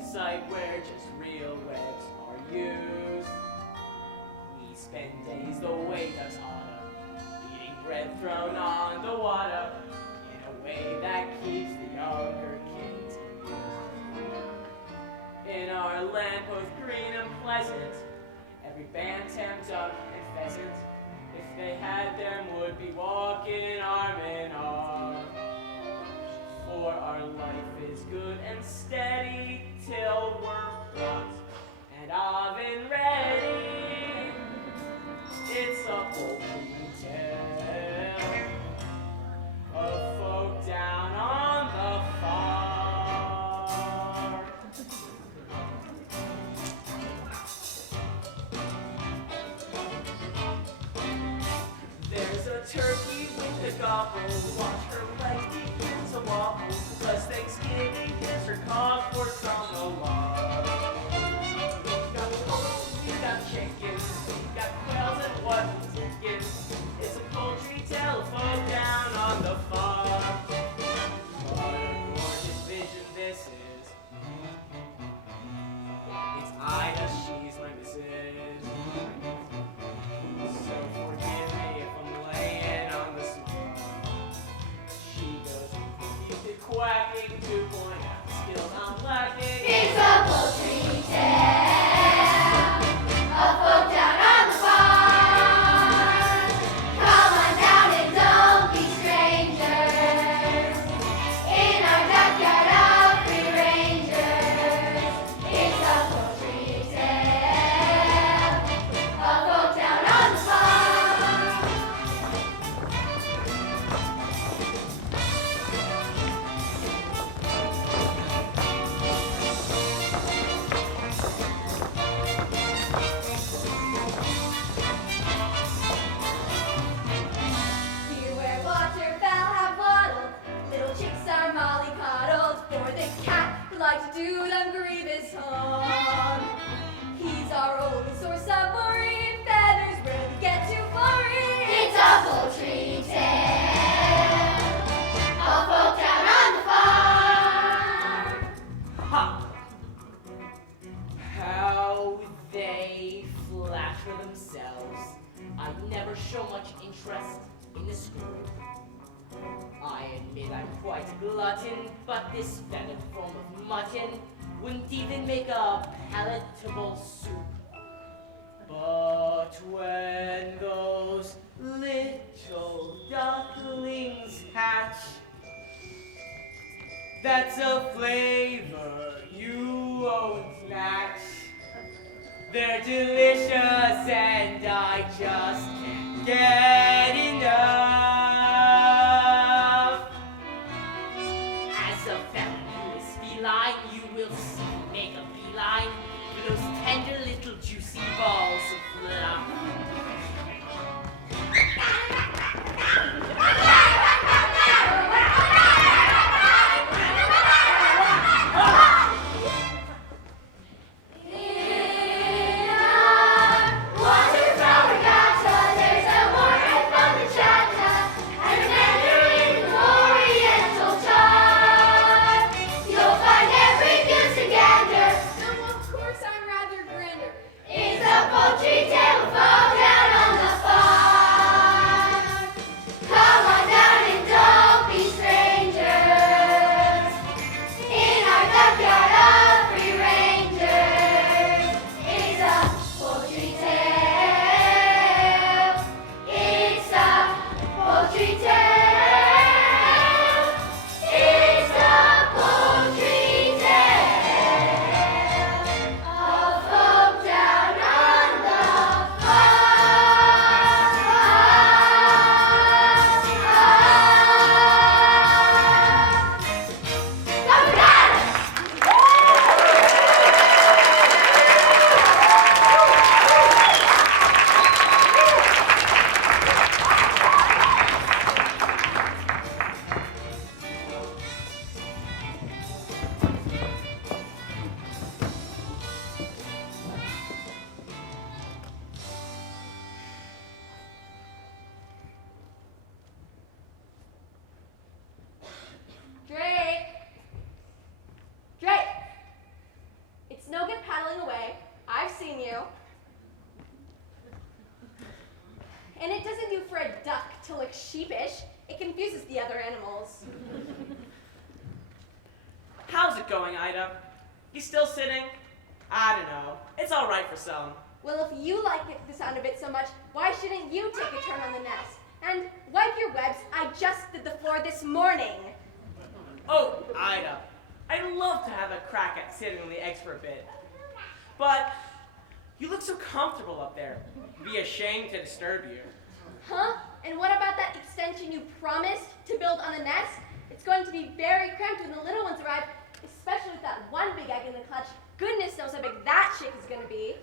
website where just real webs are used. We spend days the way ducks oughta, eating bread thrown on the water in a way that keeps the younger kids amused. In our land both green and pleasant, every bantam, duck, and pheasant, if they had them, would be walking arm in arm. For our life is good and steady till we're hot and oven ready. It's a poultry tale of folk down on the farm. There's a turkey with a gobble, watch her legs begin to wobble, cause Thanksgiving is her cause for some alarm. We've got poultry, we've got chickens, we've got quails and what chickens. It's a poultry tale of folk down on the farm. What a gorgeous vision this is. It's Ida, she's my missus. So forgive me if I'm laying on the spot. She goes quacking to point out the skills I'm lacking. It's a poultry tale of folk down on the farm. Come on down and don't be strangers in our backyard of free rangers. It's a poultry tale of folk down on the farm. Here where waterfowl have waddled, little chicks are mollycoddled, for this cat would like to do them grievous harm. He's our only source of worry, feathers rarely get too furry. It's a poultry tale of folk down on the farm. Ha! How they flash for themselves. I never show much interest in the school. I admit I'm quite a glutton, but this feathered form of mutton wouldn't even make a palatable soup. But when those little ducklings hatch, that's a flavor you won't match. They're delicious and I just can't get enough. As a felon who is feline, you will see me make a beeline for those tender little juicy balls of fluff. In our And it doesn't do for a duck to look sheepish. It confuses the other animals. How's it going, Ida? You still sitting? I don't know. It's all right for some. Well, if you like the sound of it so much, why shouldn't you take a turn on the nest? And wipe your webs. I just did the floor this morning. Oh, Ida. I'd love to have a crack at sitting on the eggs for a bit. But you look so comfortable up there. It'd be a shame to disturb you. Huh? And what about that extension you promised to build on the nest? It's going to be very cramped when the little ones arrive, especially with that one big egg in the clutch. Goodness knows how big that chick is going to be.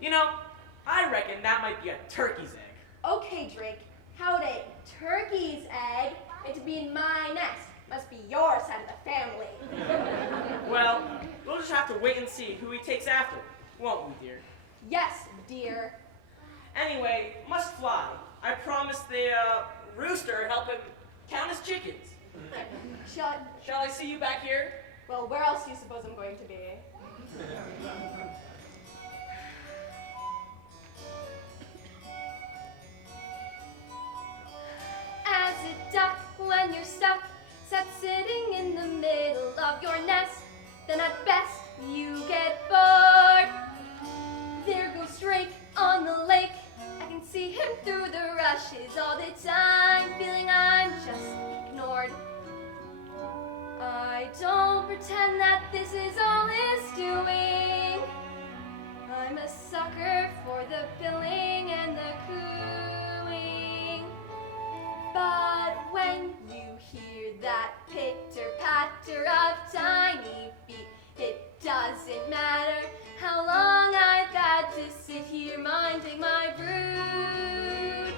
You know, I reckon that might be a turkey's egg. Okay, Drake. How'd a turkey's egg and to be in my nest? Must be your side of the family. Well, we'll just have to wait and see who he takes after, won't we, dear? Yes, dear. Anyway, must fly. I promised the rooster help him count his chickens. Shall I see you back here? Well, where else do you suppose I'm going to be? As a duck, when you're stuck, sat sitting in the middle of your nest, then at best you get bored. There goes Drake on the lake. I can see him through the rushes all the time, feeling I'm just ignored. I don't pretend that this is all his doing. I'm a sucker for the billing and the cooing. But when you hear that pitter-patter of tiny feet, it doesn't matter how long I've had to sit here minding my brood.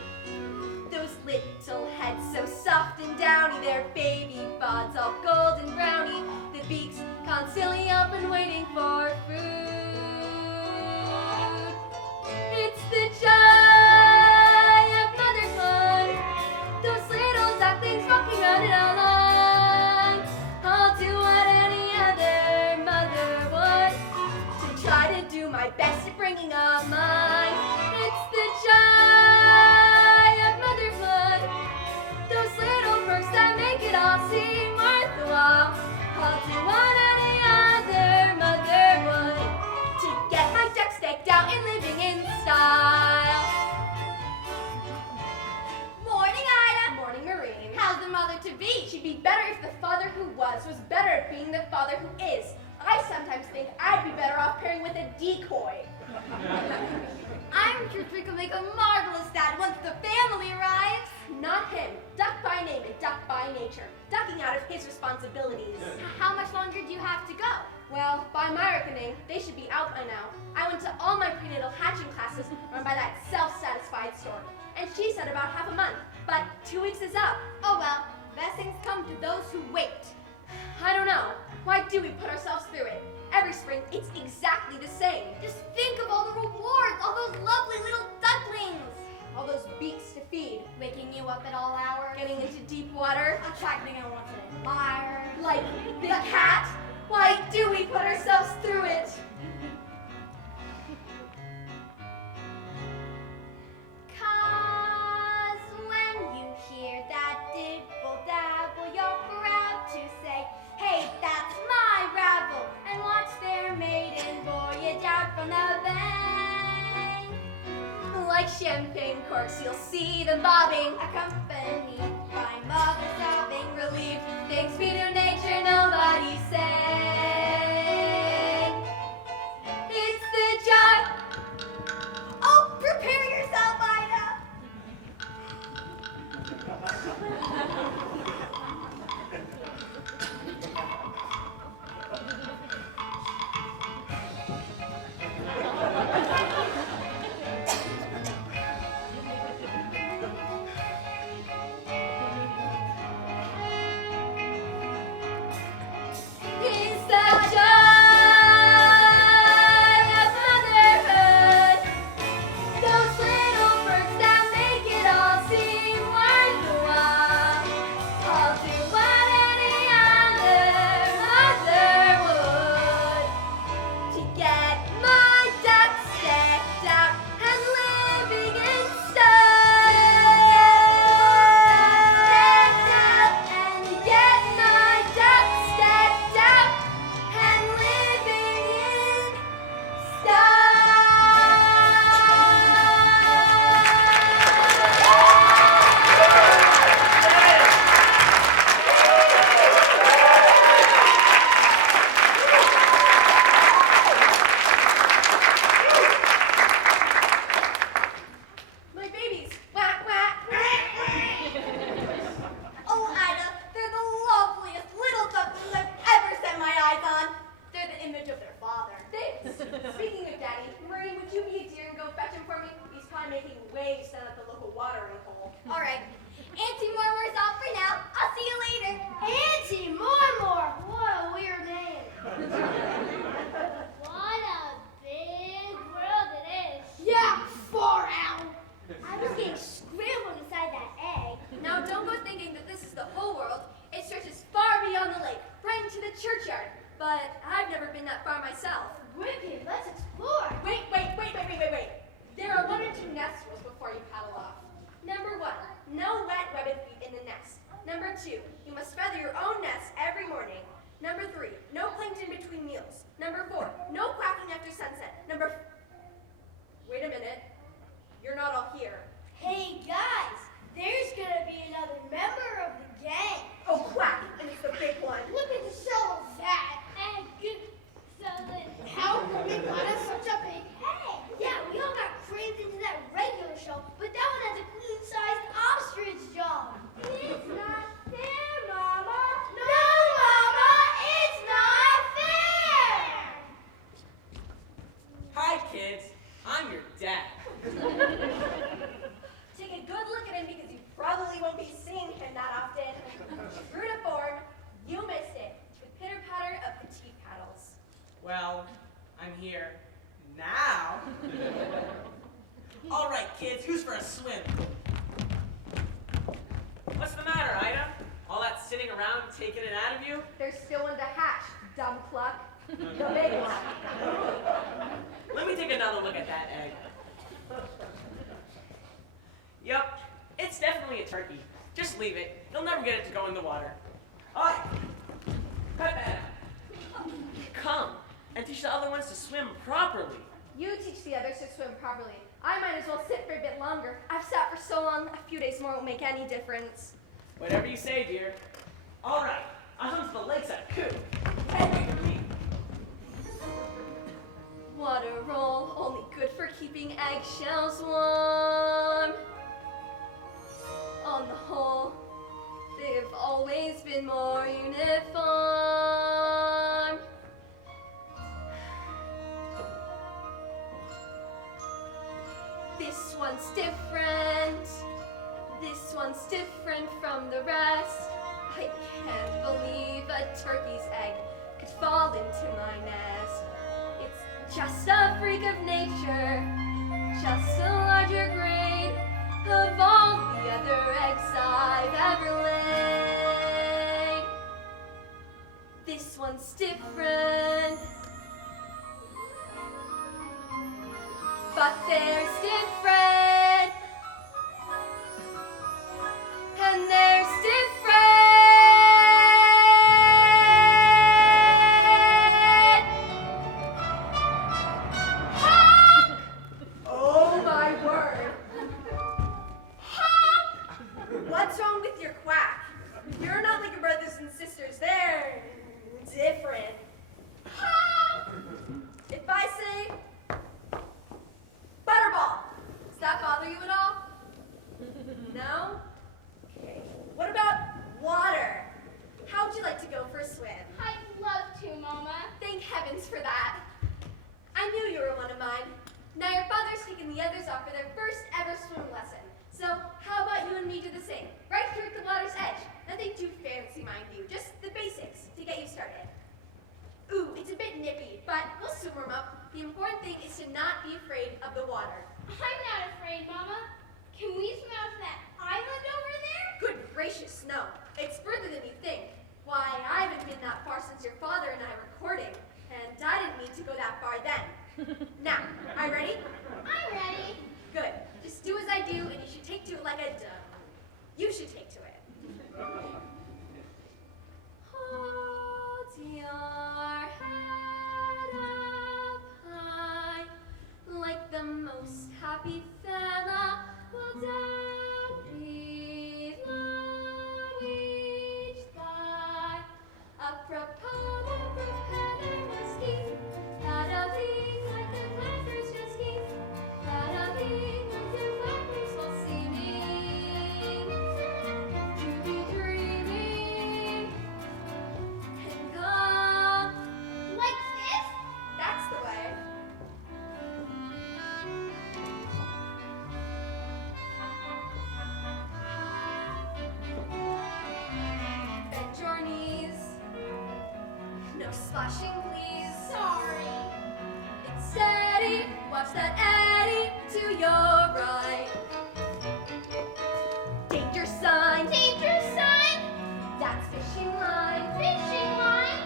Those little heads so soft and downy, their baby bods all golden browny, the beaks constantly open waiting for food. It's the joy of motherhood, those little ducklings walking round and along. I'll do what any other mother would to try to do my best at bringing up mine. It's the joy of motherhood, those little perks that make it all seem worth the while. I'll do what any other mother would to get my duck staked out and living in style. Morning, Ida. Morning, Marine. How's the mother to be? She'd be better if the father who was better at being the father who is. I sometimes think I'd be better off pairing with a decoy. I'm sure we can make a marvelous dad once the family arrives. Not him. Duck by name and duck by nature. Ducking out of his responsibilities. How much longer do you have to go? Well, by my reckoning, they should be out by now. I went to all my prenatal hatching classes run by that self-satisfied stork, and she said about half a month, but 2 weeks is up. Oh well, best things come to those who wait. I don't know. Why do we put ourselves through it? Every spring, it's exactly the same. Just think of all the rewards, all those lovely little ducklings. All those beaks to feed, Waking you up at all hours. getting into deep water, Attracting a once in a admirer. like the cat. Why do we put ourselves through it? Cause when you hear that dibble dabble, you're proud to say, hey, that's my rabble, and watch their maiden voyage out from the bank. Like champagne corks, you'll see them bobbing. Accompanied by mother sobbing, Relieved, thanks be to nature, nobody sang. It's the joy. oh, prepare yourself, Ida. It's churchyard, but I've never been that far myself. Wicked, let's explore. Wait. There are 1 or 2 nest rules before you paddle off. Number 1, no wet webbed feet in the nest. Number 2, you must feather your own nest every morning. Number 3, no plankton between meals. Number 4, no quacking after sunset. Wait a minute. You're not all here. Hey guys, there's gonna be another member of the gang. Oh, quack, and it's the big one. Look at the show of that egg. How come we got us such a big egg? Yeah, we all got crammed into that regular show, but that one has a queen-sized ostrich jaw. It's not fair, Mama. No, Mama, it's not fair. Hi, kids. I'm your dad. Take a good look at him because you probably won't be seeing him that often. True to form, you missed it. The pitter-patter of petite paddles. Well, I'm here now. All right, kids, who's for a swim? What's the matter, Ida? All that sitting around taking it out of you? There's still one to hatch, dumb cluck. The big one. Let me take another look at that egg. Yep, it's definitely a turkey. Just leave it. You'll never get it to go in the water. All right, cut that out. Come and teach the other ones to swim properly. You teach the others to swim properly. I might as well sit for a bit longer. I've sat for so long, a few days more won't make any difference. Whatever you say, dear. All right, I'm on to the lakes at Coup. Hey, wait for me. Water roll, only good for keeping eggshells warm. On the whole, they've always been more uniform. This one's different. This one's different from the rest. I can't believe a turkey's egg could fall into my nest. It's just a freak of nature, just a larger grain of all the other eggs I've ever laid. This one's different, but there's different, and there's different. Honk! Oh my word. Honk! What's wrong with your quack? You're not like your brothers and sisters. They're different. Honk! If I say Butterball, does that bother you at all? No? Okay. What about water? How would you like to go for a swim? I'd love to, Mama. Thank heavens for that. I knew you were one of mine. Now your father's taking the others off for their first ever swim lesson. So how about you and me do the same? Right here at the water's edge. Nothing too fancy, mind you. Just the basics to get you started. Ooh, it's a bit nippy, but we'll soon warm up. The important thing is to not be afraid of the water. I'm not afraid, Mama. Can we swim out to that island over there? Good gracious, no. It's further than you think. Why, I haven't been that far since your father and I were courting, and I didn't mean to go that far then. Now, are you ready? I'm ready. Good. Just do as I do, and you should take to it like a dove. You should take to it. Hold your head up high, like the most happy fella will down below each thigh. Apropos the propeller was king, paddling like the clappers just king, paddling like the clappers while seeming to be dreaming. And come Like this? that's the way. Bend your knees. No splashing, please. Sorry. It's steady. Watch that eddy to your right. Danger sign. Danger sign? That's fishing line. Fishing line?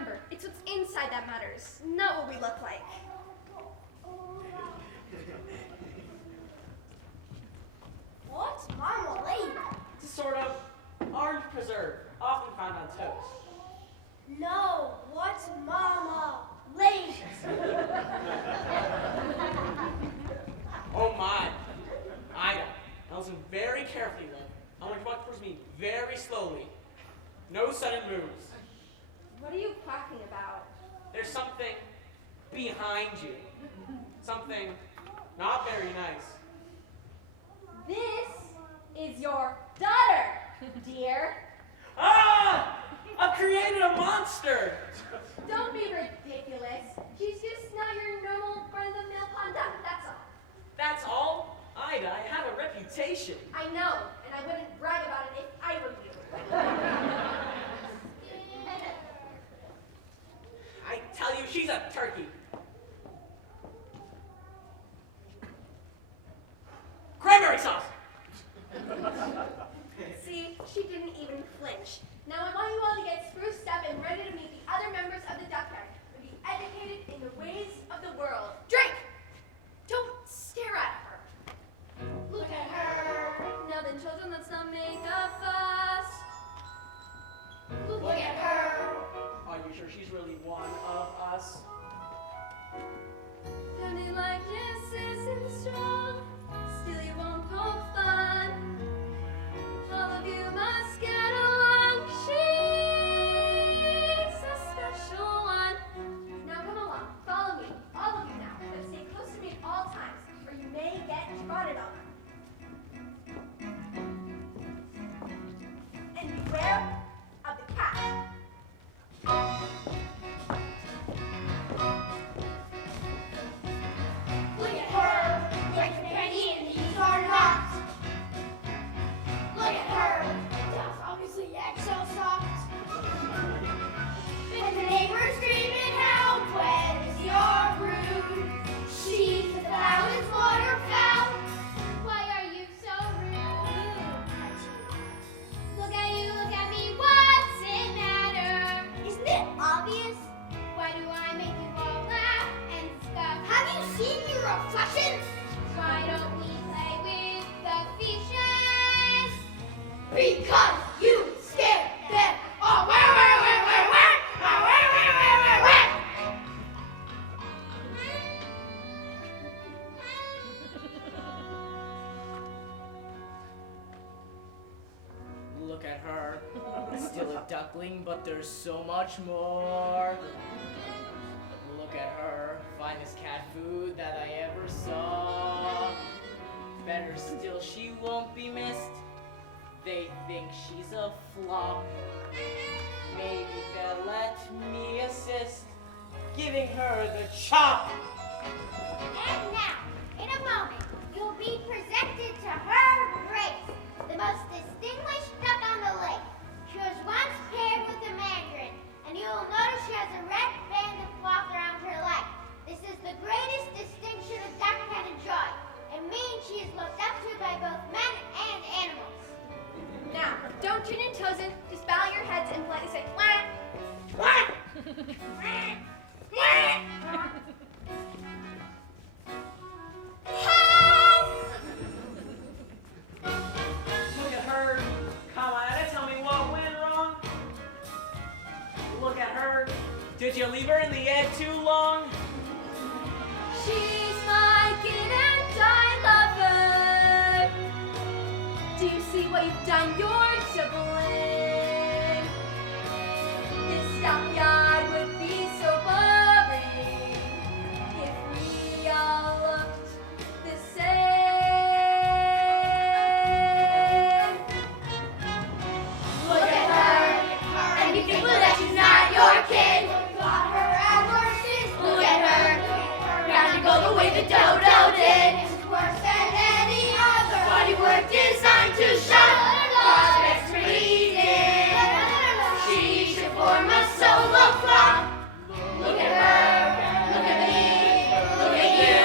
Remember, it's what's inside that matters, not what we look like. What's marmalade? It's a sort of orange preserve, often found on toast. No, what's mama late? Oh my. Ida, now listen very carefully, love. I want you to walk towards me very slowly. No sudden moves. What are you talking about? There's something behind you. Something not very nice. This is your daughter, dear. Ah! I've created a monster! Don't be ridiculous. She's just not your normal run-of-the-mill conduct, that's all. That's all? Ida, I have a reputation. I know, and I wouldn't brag about it if I were you. I tell you, she's a turkey. Cranberry sauce! See, she didn't even flinch. Now I want you all to get spruced up and ready to meet the other members of the duck pack and be educated in the ways of the world. Drink! Don't stare at her. Look at her. Now then, children, let's not make a fuss. Look at her. Are you sure she's really one of us? Family likeness isn't strong, still you won't poke fun. All of you must get along. She's a special one. Now come along, follow me, all of you now, but stay close to me at all times, or you may get trotted on. And beware of the cat. Look at her. Like a penny and these are not. Look at her. That's obviously eggshell soft. And the neighbors screaming, how wet is your brood? She's the foulest waterfowl. Why are you so rude? Look at you, look at me, what's it matter? Isn't it obvious? Why do I make you all laugh and stuff? Have you seen your reflection? Why don't we play with the fishes? Because you scared them all. Look at her. Still a duckling, but there's so much more. Look at her. Finest cat food that I ever saw. Better still, she won't be missed. They think she's a flop. Maybe they'll let me assist, giving her the chop. And now, in a moment, you'll be presented to her grace, the most distinguished duck on the lake. She was once paired with a mandarin, and you will notice she has a red band of cloth around her leg. This is the greatest distinction a duck can enjoy. It means she is looked up to by both men and animals. Now, don't turn your toes in, just bow your heads and politely say, wah. Look at her. Come on, tell me what went wrong. Look at her. Did you leave her in the egg too long? She's my kid and I love her. Do you see what you've done? You're to blame. This stockyard would be so boring if we all looked the same. Look at her, and be thankful that she's not your kid. Got her at horses. Look at her, round to go the way the dodo did. It's worse than any other bodywork designed to show prospects reading. She should form a solo flock. Look at her, look at me, look at you.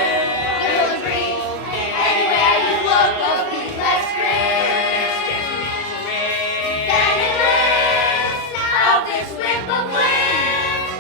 You'll agree. Anywhere you look, there'll be less grit than it lives of this whip of limbs.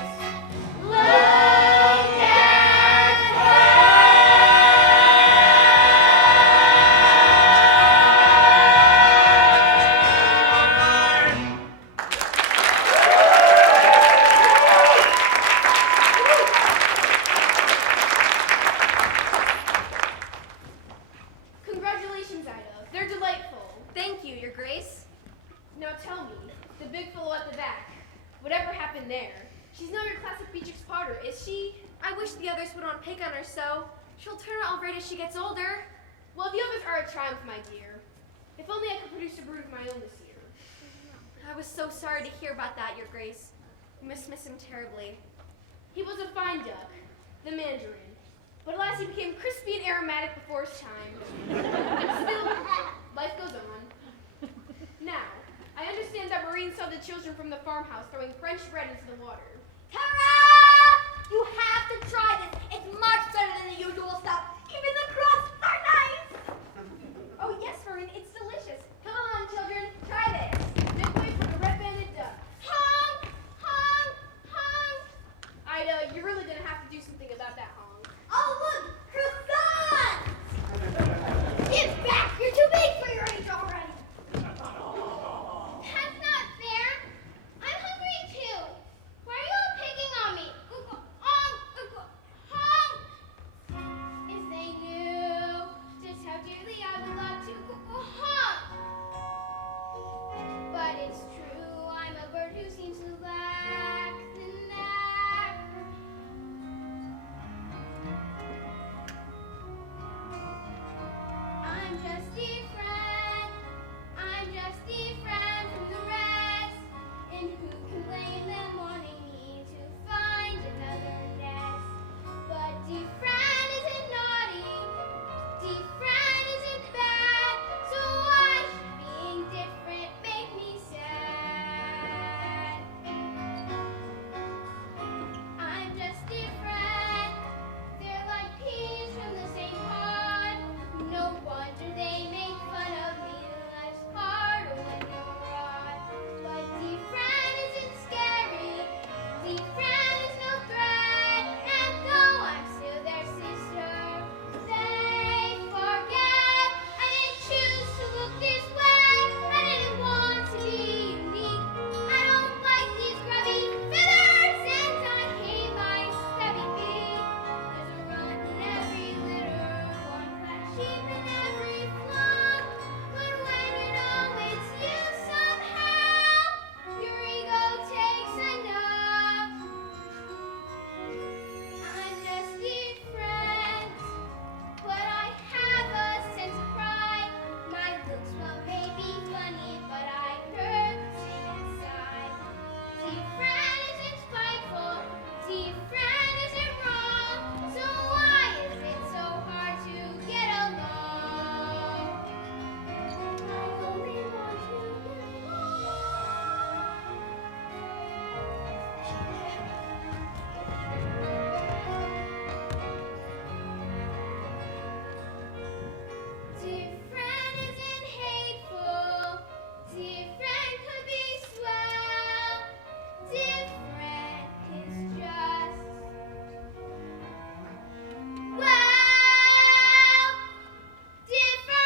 Whatever happened there? She's not your classic Beatrix Potter, is she? I wish the others would on pick on her so. She'll turn out all right as she gets older. Well, the others are a triumph, my dear. If only I could produce a brood of my own this year. I was so sorry to hear about that, Your Grace. We must miss him terribly. He was a fine duck, the mandarin. But alas, he became crispy and aromatic before his time. Still, life goes on. Now, I understand that Marine saw the children from the farmhouse throwing French bread into the water. Ta-ra! You have to try this. It's much better than the usual stuff. Even the crusts are nice. Oh yes, Maureen, it's delicious. Come on, children, try this. Make way for the red-banded duck. Honk! Honk! Honk! Ida, you're really gonna have to do something about that honk. Oh, look! Croissants! Give back! You're too big for your age already. That's not fair. I'm hungry too. Why are you all picking on me? Honk! Honk! If they knew just how dearly I would love to honk. But it's true, I'm a bird who seems to lack the knack. I'm just different. I'm just different from the rest. And who can blame them wanting me to find another nest? But different isn't naughty. Different isn't bad. So why should being different make me sad? I'm just different. They're like peas from the same pod. No wonder they make fun of me. Life's harder when you're broad. But different isn't scary. Different is no threat. And though I'm still their sister, they forget. I didn't choose to look this way. I didn't want to be unique. I don't like these grubby feathers, and I hate my stubby beak. There's a runt in every litter, one fat sheep in every flock. But when you know it's you somehow, your ego takes enough. I'm just different, but I have a sense of pride. My looks, well, may be funny, but I hurt the same inside. Different isn't spiteful, different isn't wrong. So why is it so hard to get along? I only want to get Different isn't hateful. Different could be swell. Different is just well, different.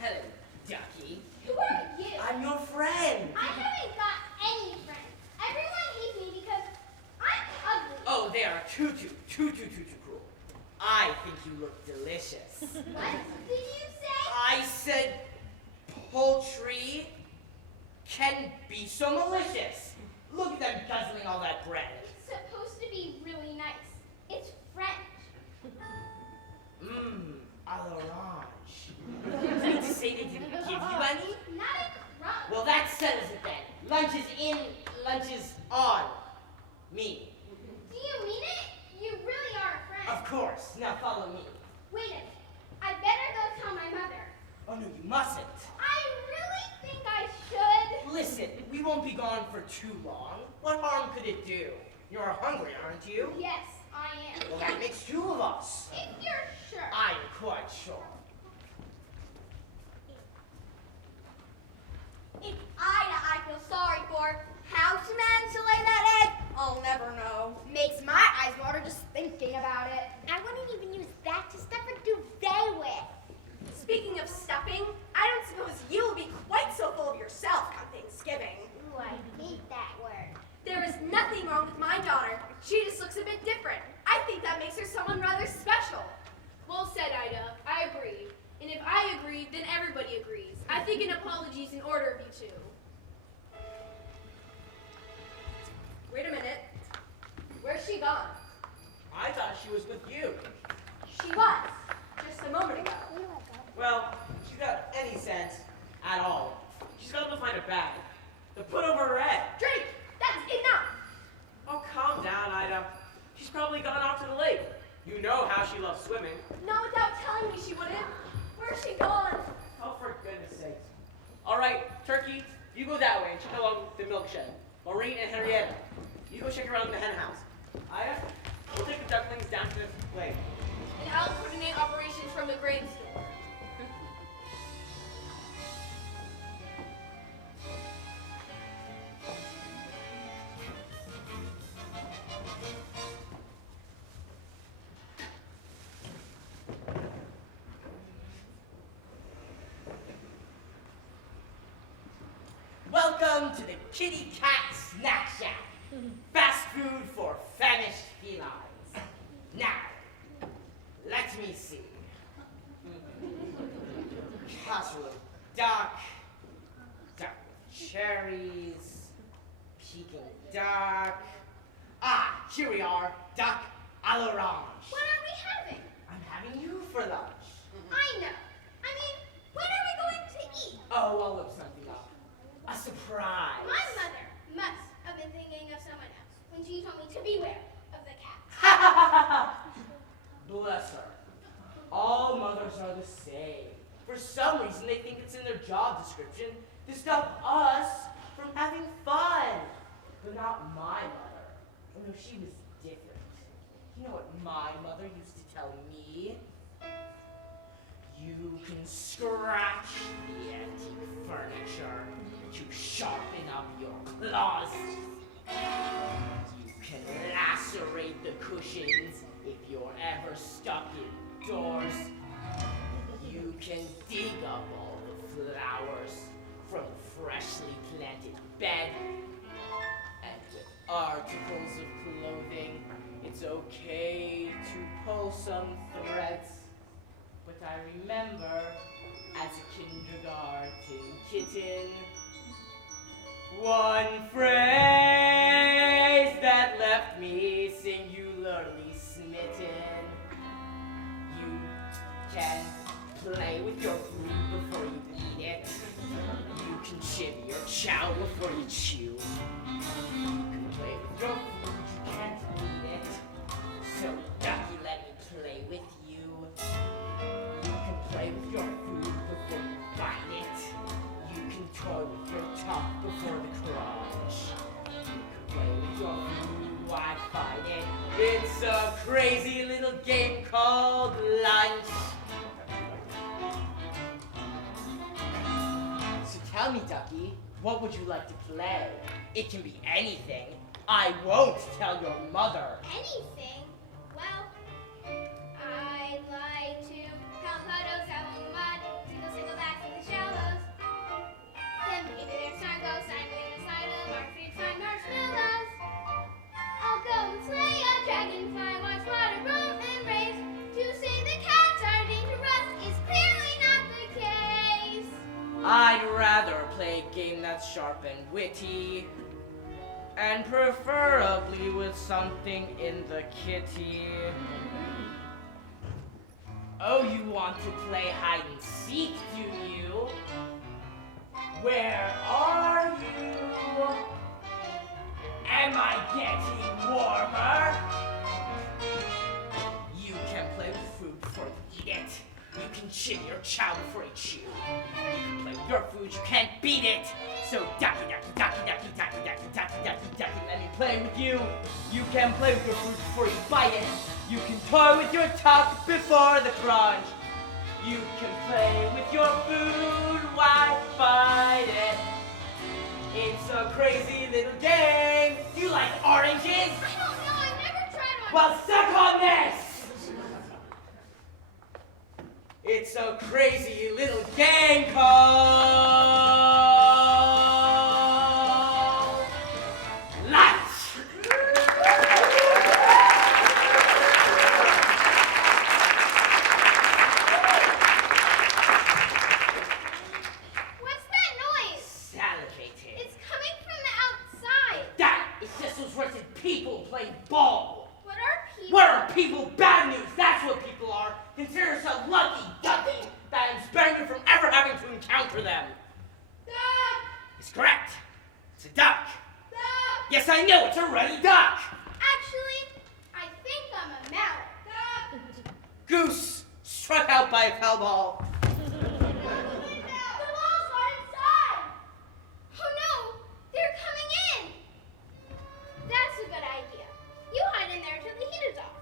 Hello, Ducky. Who are you? I'm your friend. I haven't got any friends. Everyone hates me because I'm ugly. Oh, they are too cruel. I think you look delicious. What did you say? I said poultry can be so malicious. Look at them guzzling all that bread. It's supposed to be really nice. It's French. À l'orange. You mean to say they didn't give you any? Not a crumb. Well, that settles it then. Lunch is in, lunch is on. Me. Do you mean it? You really are a friend. Of course. Now follow me. Wait a minute. I better go tell my mother. Oh, no, you mustn't. I really think I should. Listen, we won't be gone for too long. What harm could it do? You're hungry, aren't you? Yes, I am. Well, that makes two of us. If you're sure. I'm quite sure. It's Ida I feel sorry for. How she managed to lay that egg, I'll never know. Makes my eyes water just thinking about it. I wouldn't even use that to stuff a duvet with. Speaking of stuffing, I don't suppose you'll be quite so full of yourself come Thanksgiving. Ooh, I hate that word. There is nothing wrong with my daughter. She just looks a bit different. I think that makes her someone rather special. Well said, Ida. I agree. And if I agree, then everybody agrees. I think an apology is in order of you two. Wait a minute. Where's she gone? I thought she was with you. She was, just a moment ago. Well, if she's got any sense at all, she's got to find a bag to put over her head. Drake, that's enough. Oh, calm down, Ida. She's probably gone off to the lake. You know how she loves swimming. Not without telling me she wouldn't. Where's she gone? Oh, for goodness sakes. All right, Turkey, you go that way and check along the milk shed. Maureen and Henrietta, you go check around the hen house. Ida, we'll take the ducklings down to the lake. And I'll coordinate operations from the grain store. Welcome to the Kitty Cat Snack Shack. Fast food for famished felines. Now, let me see. Casserole of duck, duck with cherries, Peking duck. Ah, here we are, duck à l'orange. What are we having? I'm having you for lunch. I know. I mean, when are we going to eat? Oh, I'll whip something up. A surprise. My mother must have been thinking of someone else when she told me to beware of the cat. Bless her. All mothers are the same. For some reason, they think it's in their job description to stop us from having fun. But not my mother. Oh no, she was different. You know what my mother used to tell me? You can scratch the antique furniture to sharpen up your claws. You can lacerate the cushions if you're ever stuck indoors. You can dig up all the flowers from a freshly planted bed. And with articles of clothing, it's okay to pull some threads. But I remember, as a kindergarten kitten, one phrase that left me singularly smitten. You can play with your food before you eat it. You can chivvy your chow before you chew. You can play with your food, you can't eat it. So, Ducky, let me play with you. You can play with your food before you bite it. You can toy with your top before the crunch. You can play with your food, why fight it? It's a crazy little game called lunch. So tell me, Ducky, what would you like to play? It can be anything. I won't tell your mother. Anything? Well, I'd like to count puddles out on the mud, single back in the shallows. Then maybe there's Sango, Simon inside of our food time marshmallows. I'll go and slay a dragonfly, watch water grow and raise. To say the cats are dangerous is clearly not the case. I'd rather play a game that's sharp and witty, and preferably with something in the kitty. Oh, you want to play hide and seek, do you? Where are you? Am I getting warmer? You can play with food before you eat it. You can chew your chow before you chew. You can play with your food, you can't beat it. So ducky, ducky, ducky, ducky, ducky, ducky, ducky, ducky, ducky, let me play with you. You can play with your food before you bite it. You can toy with your tuck before the crunch. You can play with your food, why fight it? It's a crazy little game. Do you like oranges? I don't know, I've never tried one. Well, suck on this! It's a crazy little game called lunch! Crystals rusted people play ball. What are people? What are people? Bad news. That's what people are. Consider yourself lucky, ducky. That I'm sparing you from ever having to encounter them. Duck! It's correct. It's a duck. Duck! Yes, I know. It's a ruddy duck. Actually, I think I'm a mallet. Duck! Goose struck out by a foul ball. The ball's not inside! Oh no! They're coming in! That's a good idea. You hide in there till the heat is off.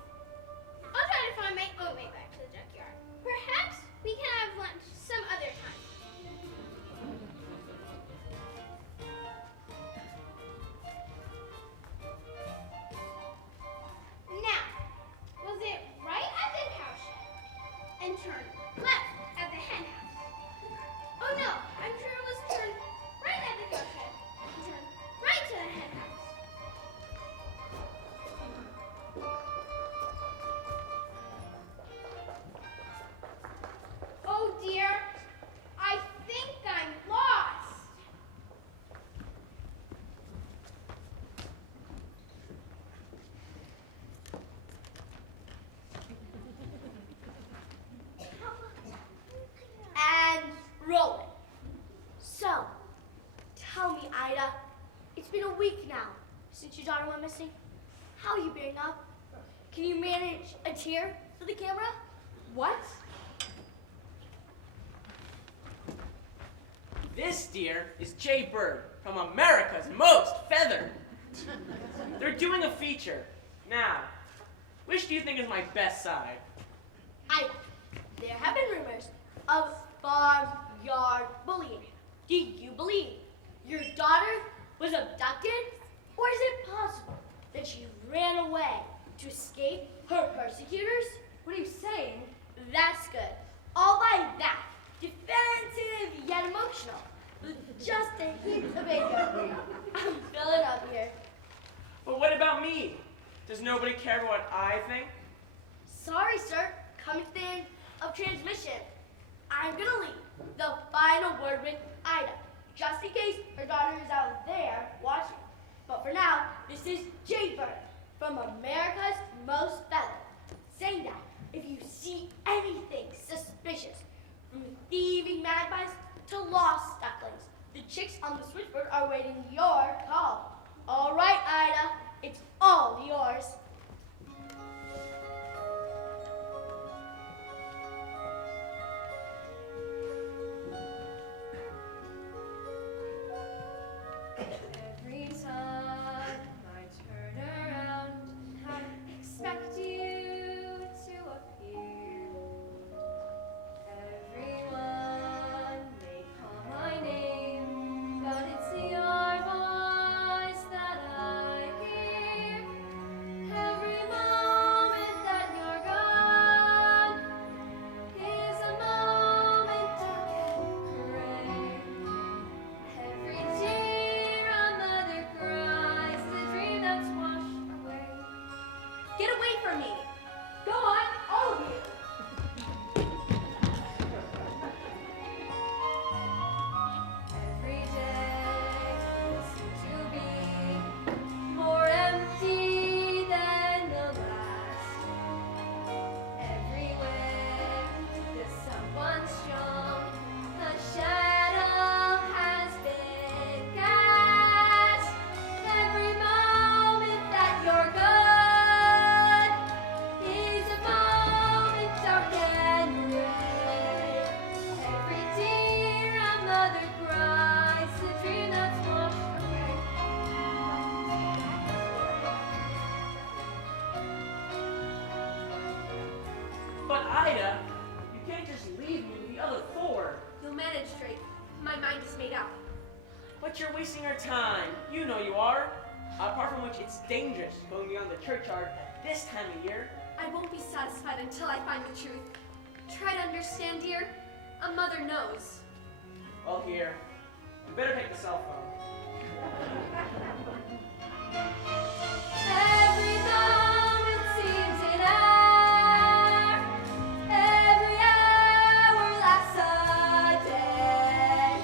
I'll try to find my own way back to the junkyard. Perhaps we can have lunch some other time. Now, was it right at the cowshed and turn left at the hen house? Oh no, I'm sure it was turn right at the cowshed and turn right to the hen house. Oh dear, I think I'm lost. And roll it. So, tell me, Ida, it's been a week now since your daughter went missing. How are you bearing up? Can you manage a tear for the camera? What? This deer is Jay Bird from America's Most Feathered. They're doing a feature. Now, which do you think is my best side? Ida, there have been rumors of farmyard bullying. Do you believe your daughter was abducted? Or is it possible that she ran away to escape her persecutors? What are you saying? That's good. All by that. Definitive yet emotional. With just a hint of anger. I'm filling up here. But what about me? Does nobody care about what I think? Sorry, sir. Coming to the end of transmission. I'm gonna leave the final word with Ida, just in case her daughter is out there watching. But for now, this is Jay Bird from America's Most Feathered, saying that if you see anything suspicious, from thieving magpies to lost ducklings, the chicks on the switchboard are waiting your call. All right, Ida, it's all yours. Every time I turn around, I expect you to appear. Everyone may call my name, but it's your voice that I hear. Every moment that you're gone is a moment dark and gray. Every tear a mother cries, the dream that's washed away. Get away from me. Go on, all of you. Every day seems to be more empty than the last. Everywhere there's someone strong, a shadow has been cast. Every moment that you're gone is a moment dark and gray. Every tear a mother cries, the dream that's washed away. But Ida, you can't just leave me with the other four. You'll manage, Drake. My mind is made up. But you're wasting our time. You know you are. Apart from which, it's dangerous going beyond the churchyard at this time of year. I won't be satisfied until I find the truth. Try to understand, dear. A mother knows. Well, here, you better take the cell phone. Every moment seems an hour. Every hour lasts a day.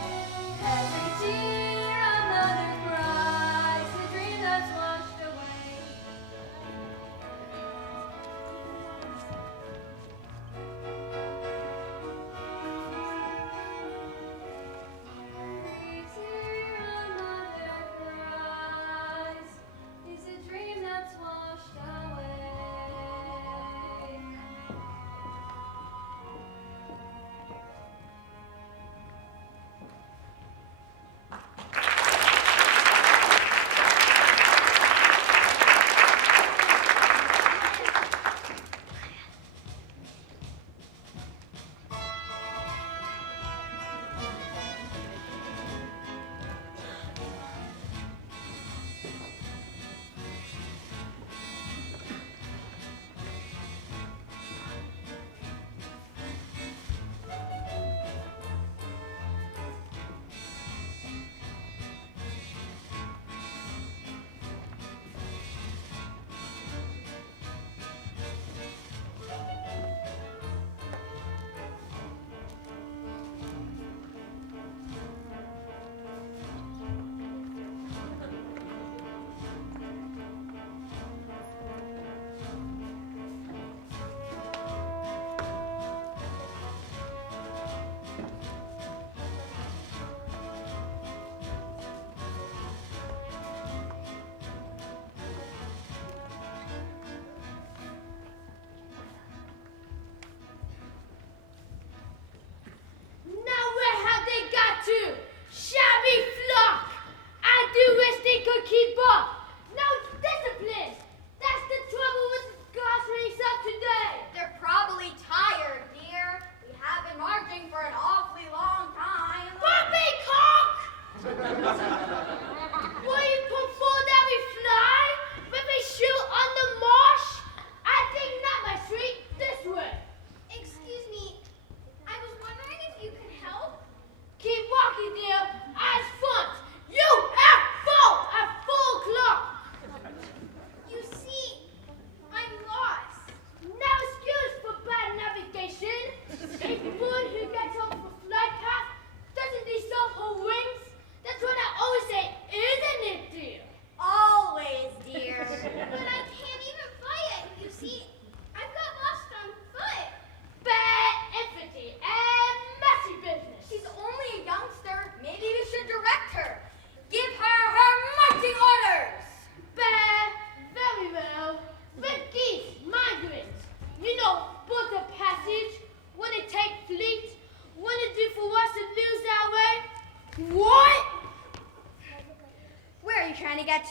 Every tear a mother cries, a dream that's washed away.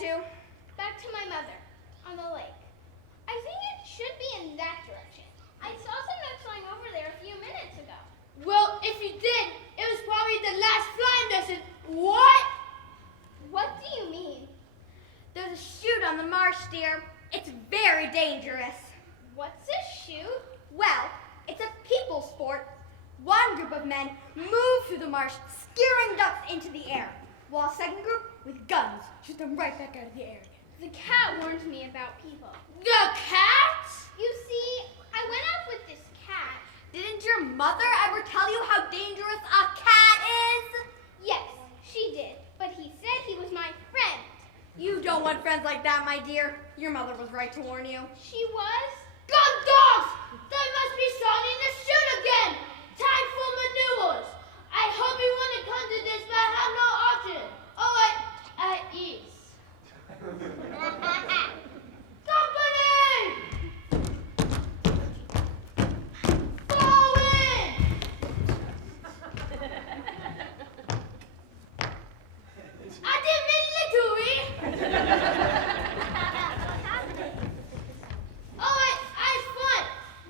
to? Back to my mother, on the lake. I think it should be in that direction. I saw some nuts flying over there a few minutes ago. Well, if you did, it was probably the last flying lesson. What? What do you mean? There's a chute on the marsh, dear. It's very dangerous. What's a chute? Well, it's a people sport. One group of men move through the marsh, scaring ducks into the air, while a second group, with guns, shoot them right back out of the air. The cat warned me about people. The cat? You see, I went out with this cat. Didn't your mother ever tell you how dangerous a cat is? Yes, she did, but he said he was my friend. You don't want friends like that, my dear. Your mother was right to warn you. She was? Gun dogs! They must be starting to shoot again! Time for maneuvers! I hope you want to come to this, but I have no option. Oh, I eat. Company! Forward! I did military! Oh, it's fun.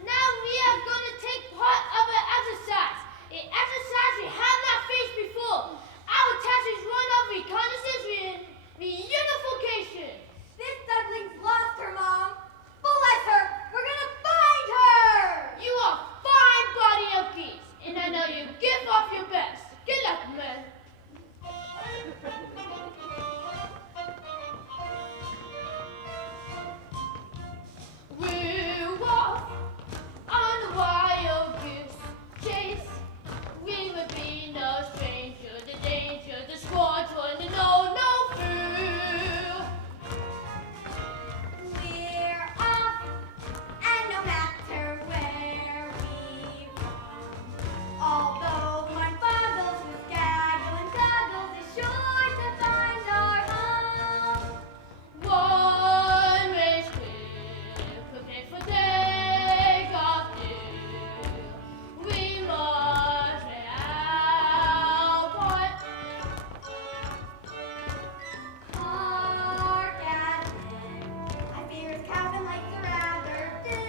Now we are going to take part of an exercise. An exercise we have not faced before. Our task is one of reconnaissance and reunification. This duckling's lost her, Mom. Bless her. We're gonna find her. You are fine body of geese, and I know you give off your best. Good luck, man. We're off on a wild goose chase. We would be no stranger to danger. The squad's one to know no fear. We're off, and no matter where we roam, although one boggles with gaggle and goggles is sure to find our home. One race clear, prepare for takeoff dear. We must play our part. Hark at him. I fear his cabin lights are rather dim.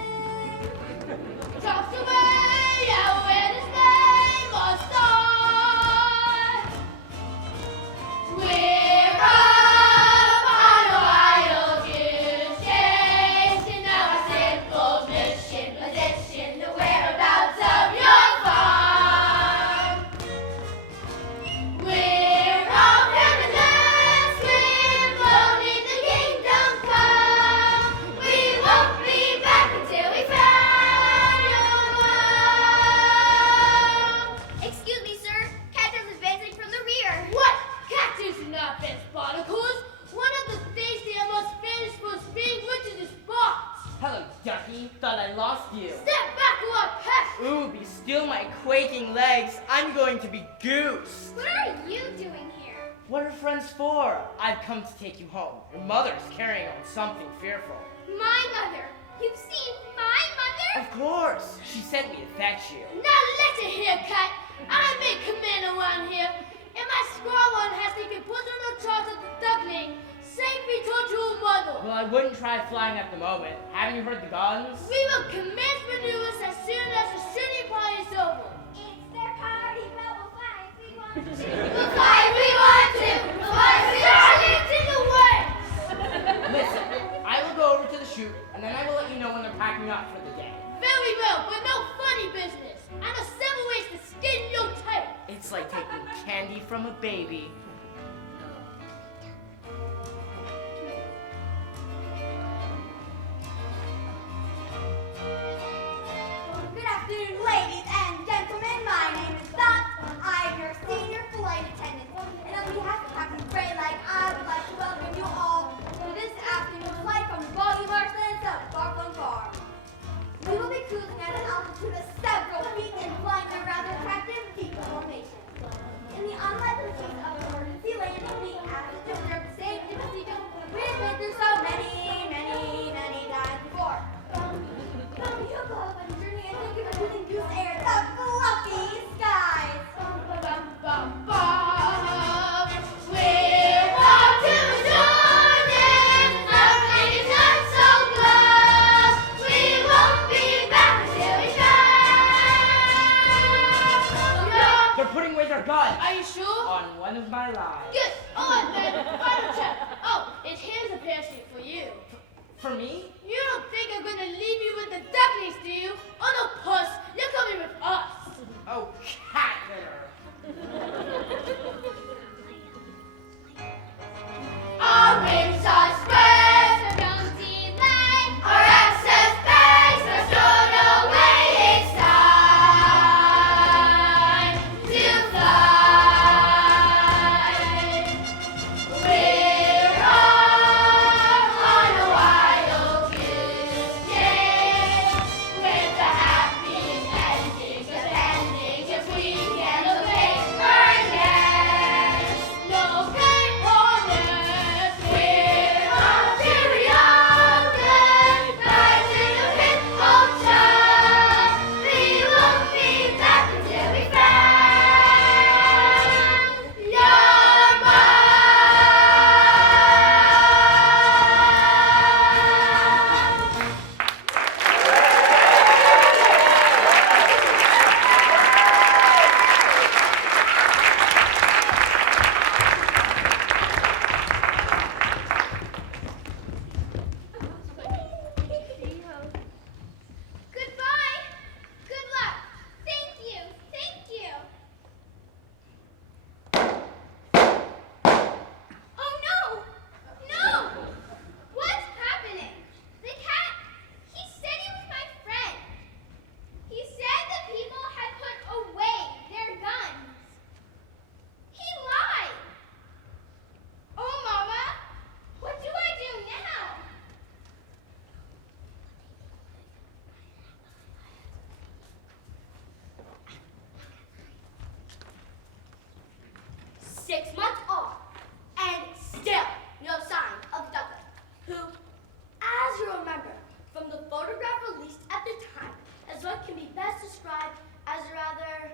Drops away, out where this day must start. We're up on a wild goose chase, and now our simple mission, position the whereabouts of your farm. We're off fearless, we're loading the kingdom come. We won't be back until we found your home. Excuse me, sir. Cactus is advancing from the rear. What? Cactus are not best barnacles. One of the things they are most famous for is being rich in the spots. Hello, ducky. Thought I lost you. Step back or I'll pest. Ooh, be still my quaking legs. I'm going to be goose. What are you doing here? What are friends for? I've come to take you home. Your mother's carrying on something fearful. My mother. You've seen my mother? Of course. She sent me to fetch you. Now listen here, cat. I'm in command around here, and my squadron has taken personal charge of the duckling. Safe return to her mother. Well, I wouldn't try flying at the moment. Haven't you heard the guns? We will commence maneuvers as soon as the shooting party is over. It's their party, but we'll fly if we want to. We'll fly if we want to. We'll fly if we want to. Take away. Listen, I will go over to the chute, and then I will let you know when they're packing up for the day. Very well, but no funny business. I know 7 ways to skin your tail. It's like taking candy from a baby. Good afternoon, ladies and gentlemen. My name is Dot. I'm your senior flight attendant. And on behalf of Captain Graylight, I would like to welcome you all to this afternoon flight from Boggy Marsland to Barkland Farm. We will be cruising at an altitude of several feet and flying a rather attractive peak formation. In the unlikely case of an of my life. Good. All right, then. Final check. Oh, and here's a parachute for you. For me? You don't think I'm gonna leave you with the ducklings, do you? Oh no, puss. You're coming with us. Oh, cat litter. Our wings are spread, From delight, our excess bags are stowed away. It's time to fly. We're off on a wild goose chase with the happy endings of endings if we can evade our nest. No gratefulness. We're off to Rivka, back to the pit hotel. We won't be back until we found your mom. goodbye. Good luck. Thank you. Thank you. Oh no! No! What's happening? The cat, he said he was my friend. He said the people had put away their guns. He lied. Oh, Mama, what do I do now? 6 months off, and still no sign of the duckling, who, as you remember from the photograph released at the time, is what can be best described as a rather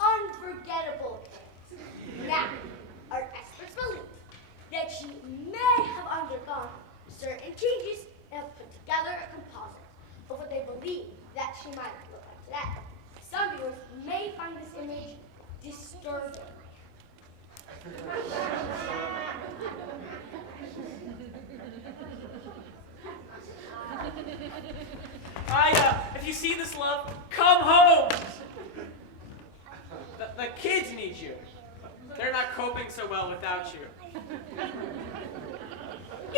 unforgettable appearance. Now, our experts believe that she may have undergone certain changes and have put together a composite of what they believe that she might look like today. Some viewers may find this image disturbing. If you see this, love, come home. The kids need you. They're not coping so well without you.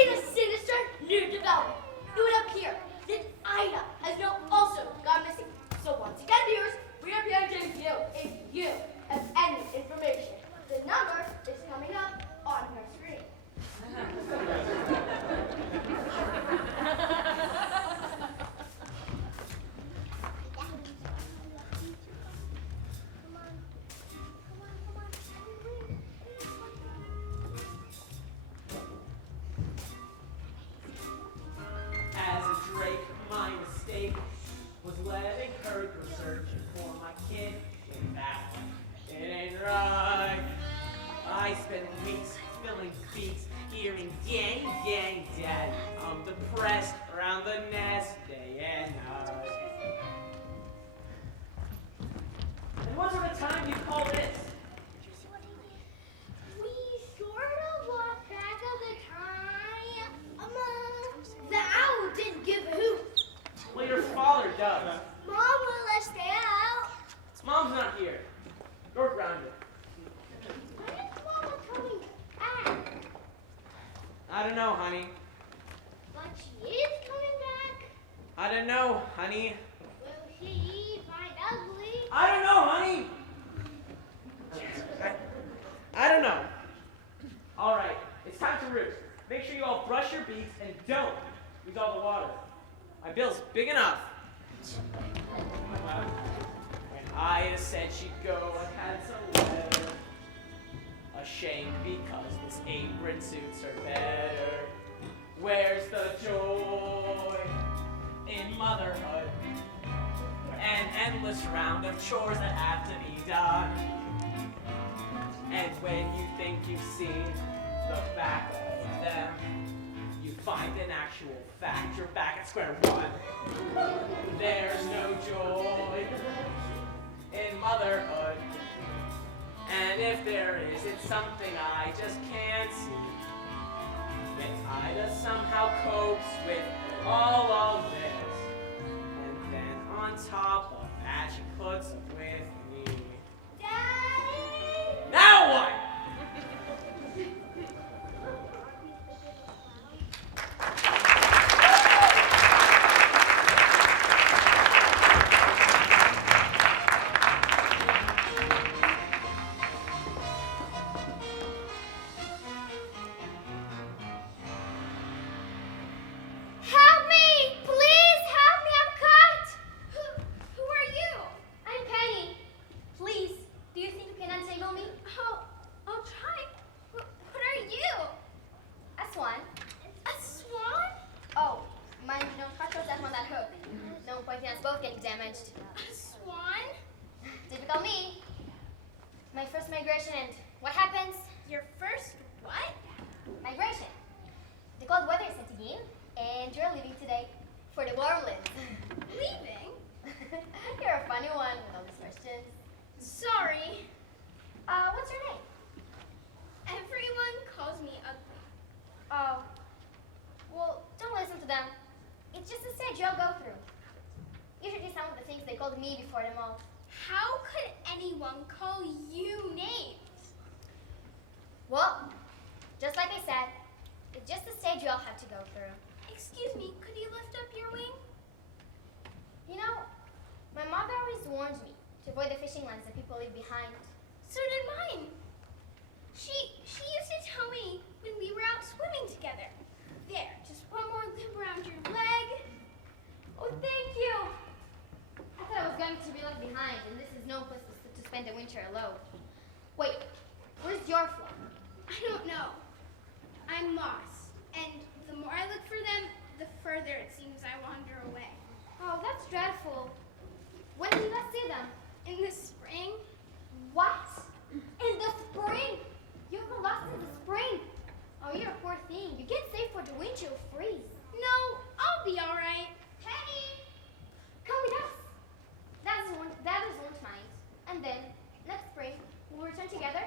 In a sinister new development, it would appear that Ida has now also gone missing. So once again, viewers, we are here to give you if you have any information. The number is coming up on your screen. As a Drake, my mistake was letting her go searching for my kid in that one. It ain't right. I spend weeks filling beats, hearing gang, gang, daddy. I'm depressed around the nest day and night. And what sort of time do you call this? We sort of lost track of the time. The owl didn't give a hoot. Well, your father does. Mom will let us stay out. Mom's not here. You're grounded. When is Mama coming back? I don't know, honey. But she is coming back. I don't know, honey. Will she find ugly? I don't know, honey. I don't know. All right, it's time to roost. Make sure you all brush your beaks and don't use all the water. My bill's big enough. When Ida said she'd go, I had to let her. Ashamed because this apron suits her better. Where's the joy in motherhood? An endless round of chores that have to be done. And when you think you've seen the back of them, you find an actual fact, you're back at square one. There's no joy in motherhood. And if there isn't something I just can't see, yet Ida somehow copes with all of this. And then on top of that, she puts up with me. Daddy! Now what? Help me! Please help me! I'm cut! Who are you? I'm Penny. Please, do you think you can untangle me? I'll try. What are you? A swan. A swan? Oh, mind you don't touch yourself on that hook. No pointing us both getting damaged. A swan? Typical me. My first migration and what happens? Your first what? Migration. The cold weather is setting in. And you're leaving today for the warmlands. Leaving? You're a funny one with all these questions. Sorry. What's your name? Everyone calls me ugly. Oh. Well, don't listen to them. It's just a stage you'll go through. You should do some of the things they called me before them all. How could anyone call you names? Well, just like I said, it's just a stage you all have to go through. Excuse me, could you lift up your wing? You know, my mother always warned me to avoid the fishing lines that people leave behind. So did mine. She used to tell me when we were out swimming together. There, just one more loop around your leg. Oh, thank you. I thought I was going to be left behind, and this is no place to spend the winter alone. Wait, where's your flock? I don't know. I'm lost, and the more I look for them, the further it seems I wander away. Oh, that's dreadful. When did you last see them? In the spring. What? In the spring? You were lost in the spring? Oh, you're a poor thing. You can't stay for the winter, you'll freeze. No, I'll be all right. Penny! Come with us. That is one mind. And then, next spring, we'll return together,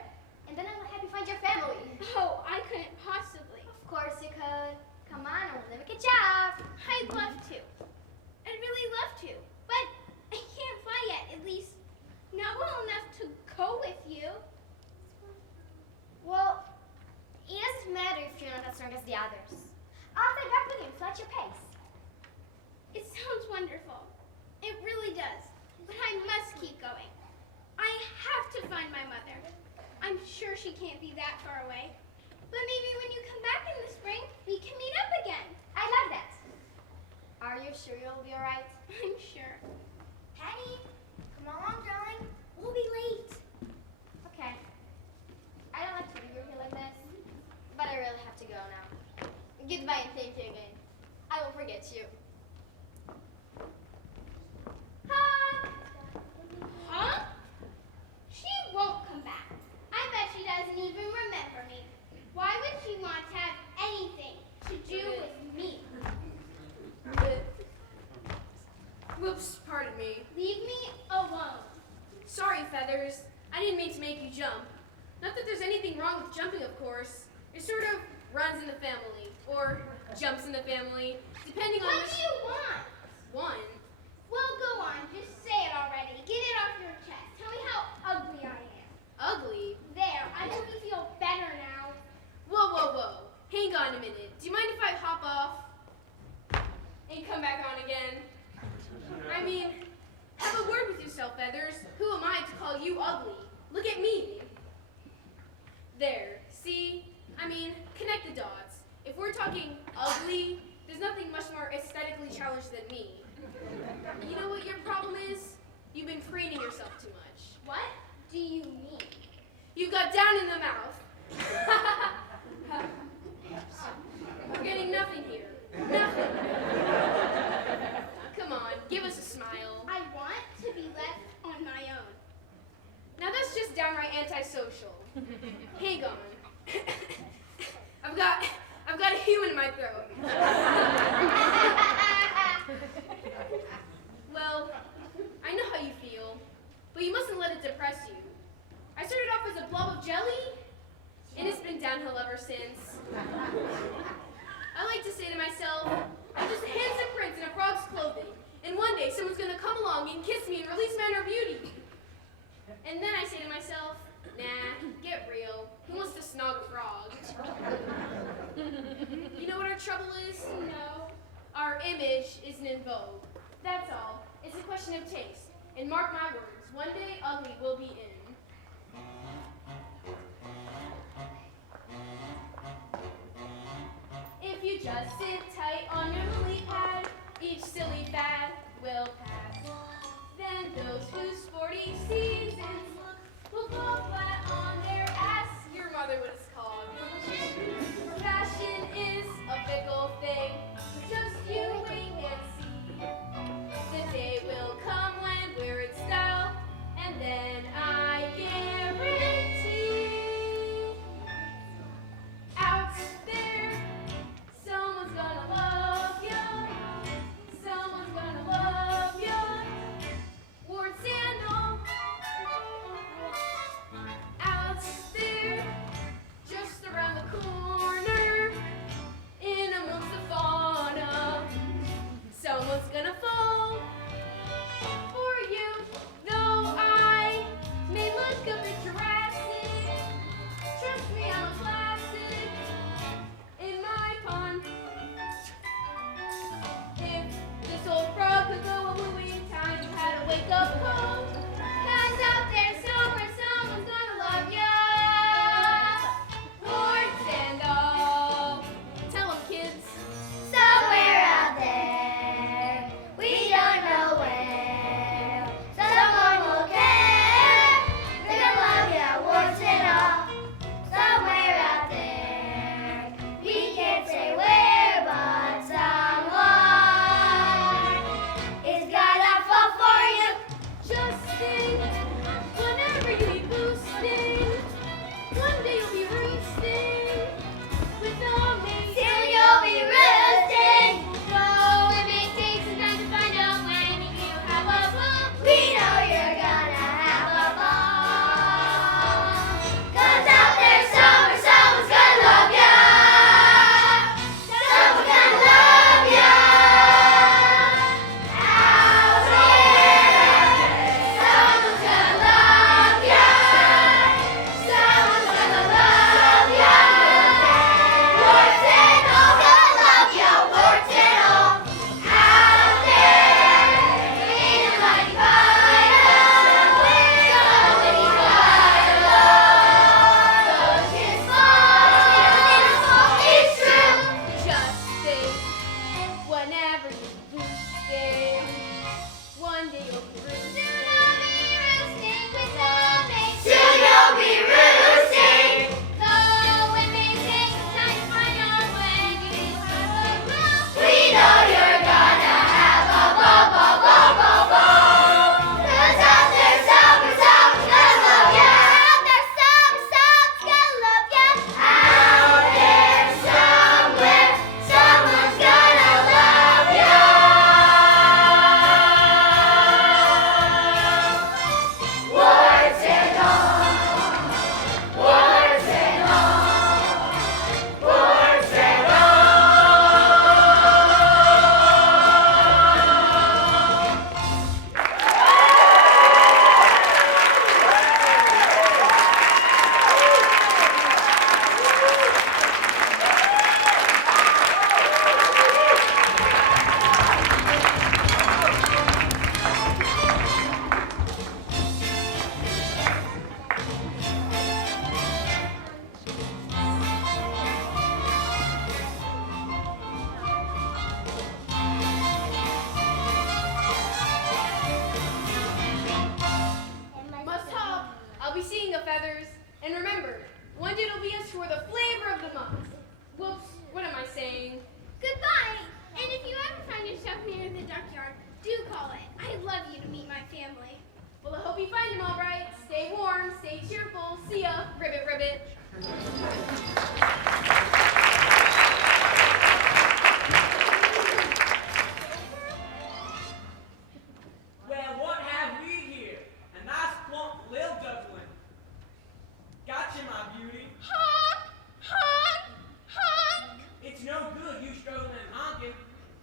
and then I will help you find your family. Oh, I couldn't possibly. Of course you could. Come on, I want to make a job. I'd love to. I'd really love to. But I can't fly yet, at least not well enough to go with you. Well, it doesn't matter if you're not as strong as the others. I'll stay back with you and fly at your pace. It sounds wonderful. It really does. But I must keep going. I have to find my mother. I'm sure she can't be that far away. But maybe when you come back in the spring, we can meet up again. I love that. Are you sure you'll be all right? I'm sure. Penny, come along, darling. We'll be late. Okay. I don't like to leave you here like this, but I really have to go now. Goodbye and thank you again. I won't forget you. Huh? Huh? She won't come back. I bet she doesn't even remember me. Why would she want to have anything to do with me? Whoops, pardon me. Leave me alone. Sorry, Feathers. I didn't mean to make you jump. Not that there's anything wrong with jumping, of course. It sort of runs in the family, or jumps in the family, depending on What do you want? One. Well, go on. Just say it already. Get it off your chest. Tell me how ugly I am. Ugly? There. I hope you feel better now. Whoa, whoa, whoa. Hang on a minute. Do you mind if I hop off and come back on again? I mean, have a word with yourself, Feathers. Who am I to call you ugly? Look at me. There. See? I mean, connect the dots. If we're talking ugly, there's nothing much more aesthetically challenged than me. You know what your problem is? You've been preening yourself too much. What do you mean? You've got down in the mouth. We're getting nothing here. Nothing. Come on, give us a smile. I want to be left on my own. Now that's just downright antisocial. Hang on. I've got a human in my throat. Well, I know how you feel, but you mustn't let it depress you. I started off as in vogue. That's all. It's a question of taste. And mark my words, one day ugly will be in. If you just sit tight on your lily pad, each silly fad will pass. Then those whose sporty seasons will fall flat on their ass. Your mother was called. Fashion is a fickle thing, just you wait and see. The day will come when we're in style, and then I guarantee out there someone's gonna love ya, someone's gonna love ya. Warts and all, out there, just around the corner, in amongst the fauna, someone's gonna fall for you. Though I may look a bit Jurassic, trust me, I'm a classic in my pun. If this old frog could go a wooing time, you had to wake up home. 'Cause out there somewhere someone's gonna love ya, warts and all. Tell 'em, kids. Somewhere out there, we don't know where, someone will care. They're gonna love ya, warts and all. Somewhere out there, we can't say where, but someone is gonna fall for you. Just think, whenever you be boosting, one day you'll be roosting with all me. Till you'll be roosting. So it may take some time to find out when you have a ball. We know you're gonna have a ball. 'Cause out there somewhere someone's gonna love ya. Someone's gonna love ya. Out there, someone's gonna love ya. Someone's gonna love ya. Warts and all, gonna love ya, warts and all. Out there, in the mighty fire, somebody fire love. Those kids fall, it's true. Just think, whenever you boosting, one day you'll be roosting. Soon you'll be roosting. Though it may take some time to find out when you have a ball. We know you're gonna have a ball, ball, ball, ball, ball. 'Cause out there somewhere someone's gonna love ya. Out there somewhere someone's gonna love ya. Out there somewhere someone's gonna love ya. Warts and all, warts and all, warts and all. Must hop. I'll be seeing the feathers. And remember, one day it'll be us who are the flavor of the month. Whoops, what am I saying? Goodbye. And if you ever find yourself near the duckyard, do call it. I'd love you to meet my family. Well, I hope you find him all right. Stay warm, stay cheerful. See ya. Ribbit, ribbit. Well, what have we here? A nice plump little duckling. Gotcha, my beauty. Honk! Honk! Honk! It's no good you struggling and honking.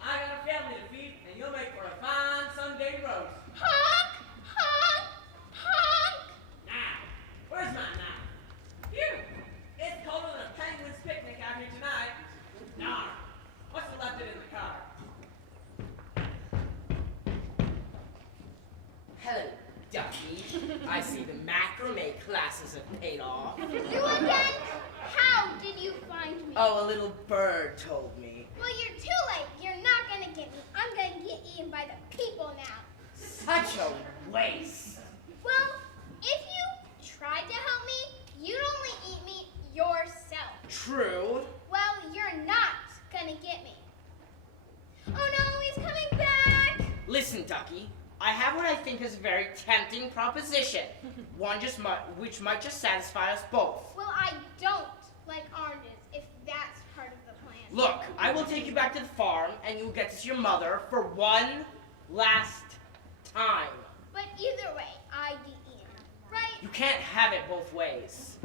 I got a family to feed, and you'll make for a fine Sunday roast. Honk! Honk! Honk! Now, where's my knife? Here! It's colder than a Hello, Ducky. I see the macrame classes have paid off. You again? How did you find me? Oh, a little bird told me. Well, you're too late. You're not gonna get me. I'm gonna get eaten by the people now. Such a waste. Well, if you tried to help me, you'd only eat me yourself. True. Well, you're not gonna get me. Oh no, he's coming back! Listen, Ducky. I have what I think is a very tempting proposition. One which might just satisfy us both. Well, I don't like oranges, if that's part of the plan. Look, I will take you back to the farm, and you'll get to see your mother for one last time. But either way, I'd be eaten, right? You can't have it both ways.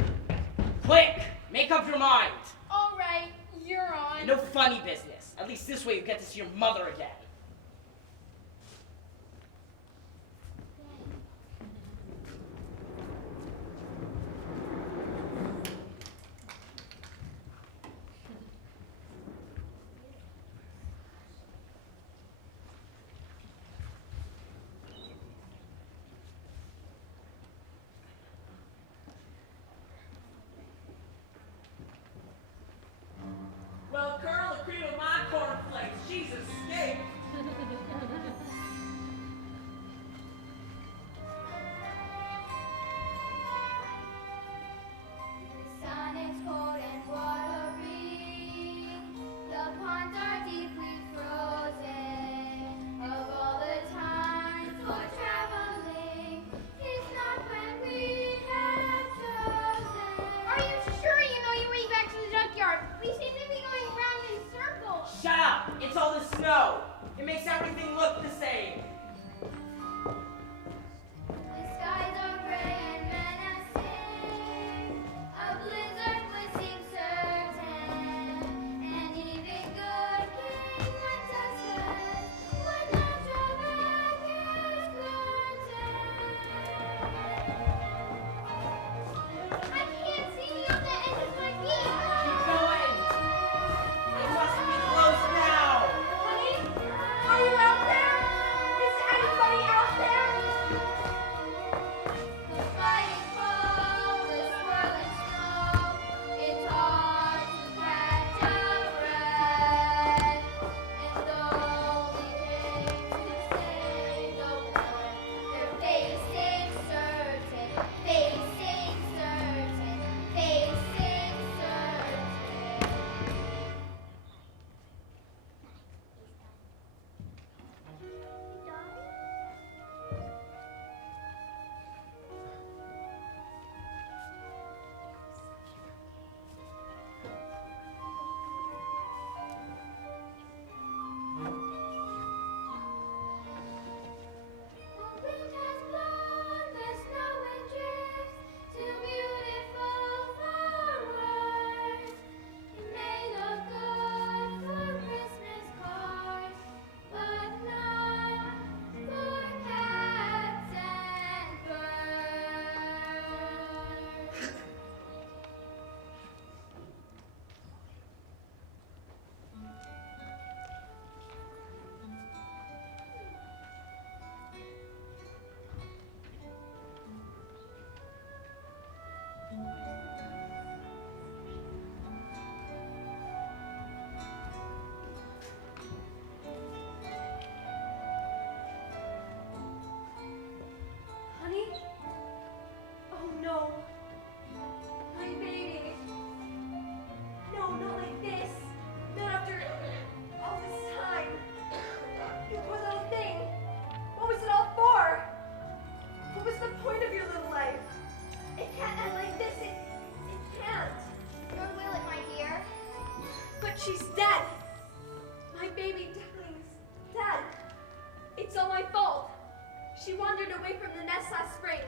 Quick, make up your mind. All right, you're on. No funny business. At least this way you get to see your mother again. Well, Colonel, the cream of my cornflakes. She's escaped. The sun is cold and watery. The ponds are deeply frozen. Of all the times for traveling, is not when we have chosen. Are you sure you know your way back to the junkyard? We seem to be going round in circles. Shut up! It's all the snow. It makes everything look the same. The skies are gray and menacing. A blizzard would seem certain. And even good King Wenceslaus would not draw back his curtain. I can't see beyond the edge of my feet. Keep going. It must be close now. Honey, are you out there? Is anybody out there? The fighting foam, the swirling snow, it's hard to catch our breath. And though we came to save the world, they're facing certain, facing certain, facing certain. The wind has blown the snow and drifts too beautiful for words. It may look good for Christmas cards, but not for cats and birds. Honey? Oh no. My baby. No, not like this. Not after all this time. You poor little thing. What was it all for? What was the point of your little life? It can't end like this. It can't. Nor will it, my dear. But she's dead. My baby duckling's dead. It's all my fault. She wandered away from the nest last spring.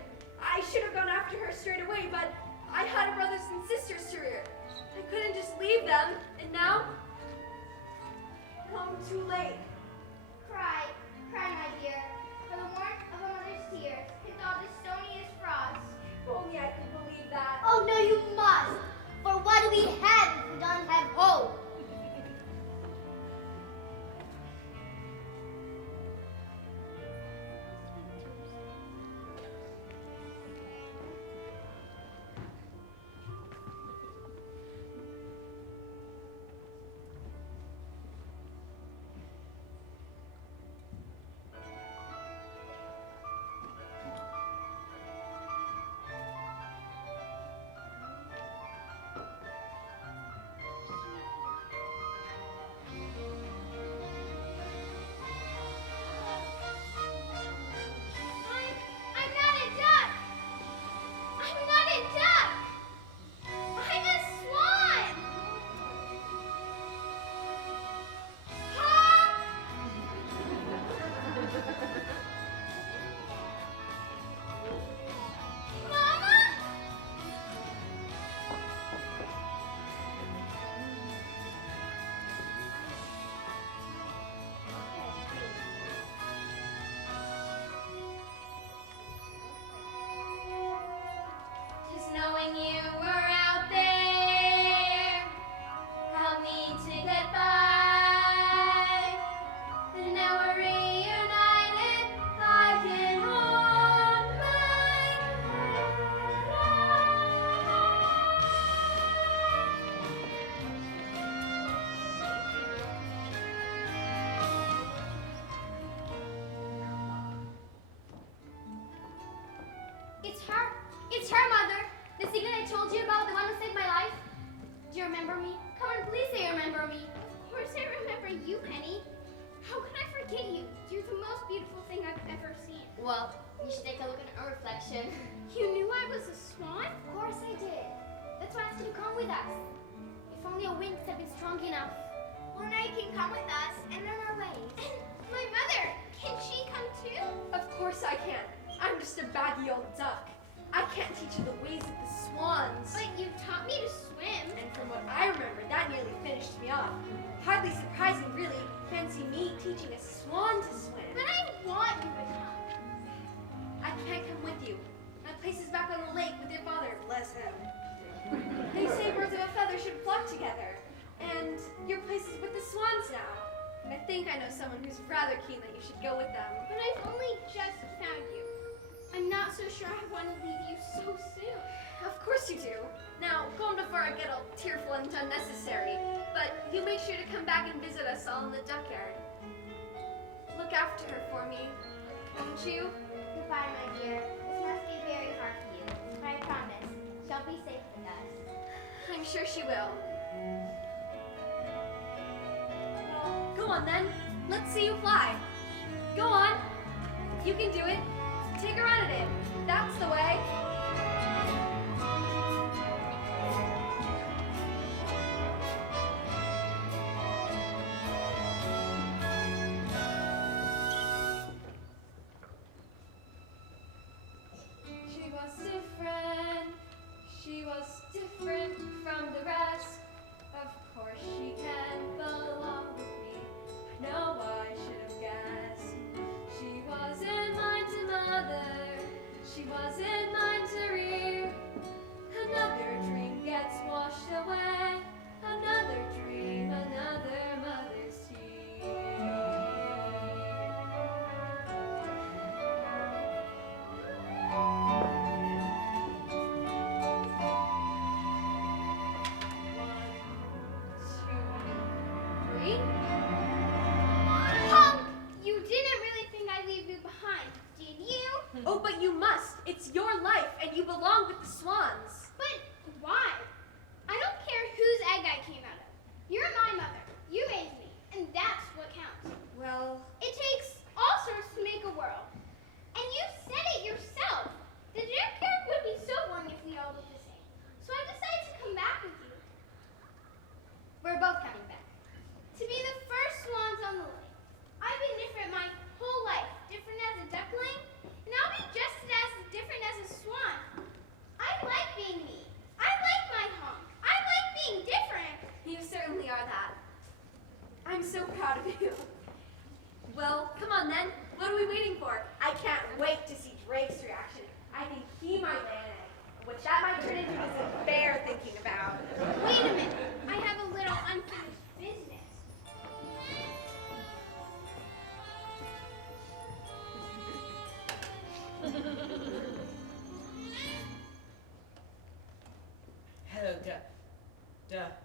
I should have gone after her straight away, but I had brothers and sisters to rear. I couldn't just leave them, and now I'm too late. Cry, cry, my dear. For the warmth of a mother's tears can thaw the stoniest frost. If only I could believe that. Oh no, you must. For what do we have if we don't have hope? Do you remember me? Come on, please say you remember me. Of course I remember you, Penny. How can I forget you? You're the most beautiful thing I've ever seen. Well, you should take a look at our reflection. You knew I was a swan? Of course I did. That's why I asked you to come with us. If only our wings had been strong enough. Well, now you can come with us and learn our ways. And my mother, can she come too? Of course I can. I'm just a baggy old duck. I can't teach you the ways of the swans. But you taught me to swim. And from what I remember, that nearly finished me off. Hardly surprising, really. Fancy me teaching a swan to swim. But I want you to come. I can't come with you. My place is back on the lake with your father, bless him. They say birds of a feather should flock together. And your place is with the swans now. I think I know someone who's rather keen that you should go with them. But I've only just found you. I'm not so sure I want to leave you so soon. Of course you do. Now, go on before I get all tearful and unnecessary. But you make sure to come back and visit us all in the duck yard. Look after her for me, won't you? Goodbye, my dear. This must be very hard for you. But I promise, she'll be safe with us. I'm sure she will. Well, go on then. Let's see you fly. Go on. You can do it. Take a run at it. That's the way. She was different from the rest. Of course she can belong with me. I know I should have guessed. She wasn't mine to mother. She wasn't mine to rear. Another dream gets washed away. Another dream, another mother's tear. Honk! You didn't really think I'd leave you behind, did you? Oh, but you must. It's your life, and you belong with the swans. But why? I don't care whose egg I came out of. You're my mother. You raised me, and that's what counts. Well, It takes all sorts to make a world. And you said it yourself. The junkyard would be so boring if we all looked the same. So I decided to come back with you. We're both coming back. To be the first swans on the lake. I've been different my whole life. Different as a duckling, and I'll be just as different as a swan. I like being me. I like my honk. I like being different. you certainly are that. I'm so proud of you. Well, come on then. What are we waiting for? I can't wait to see Drake's reaction. I think he might lay an egg, which that might turn into a bear thinking about. Wait a minute. I have a little unfinished business. Hello, duck.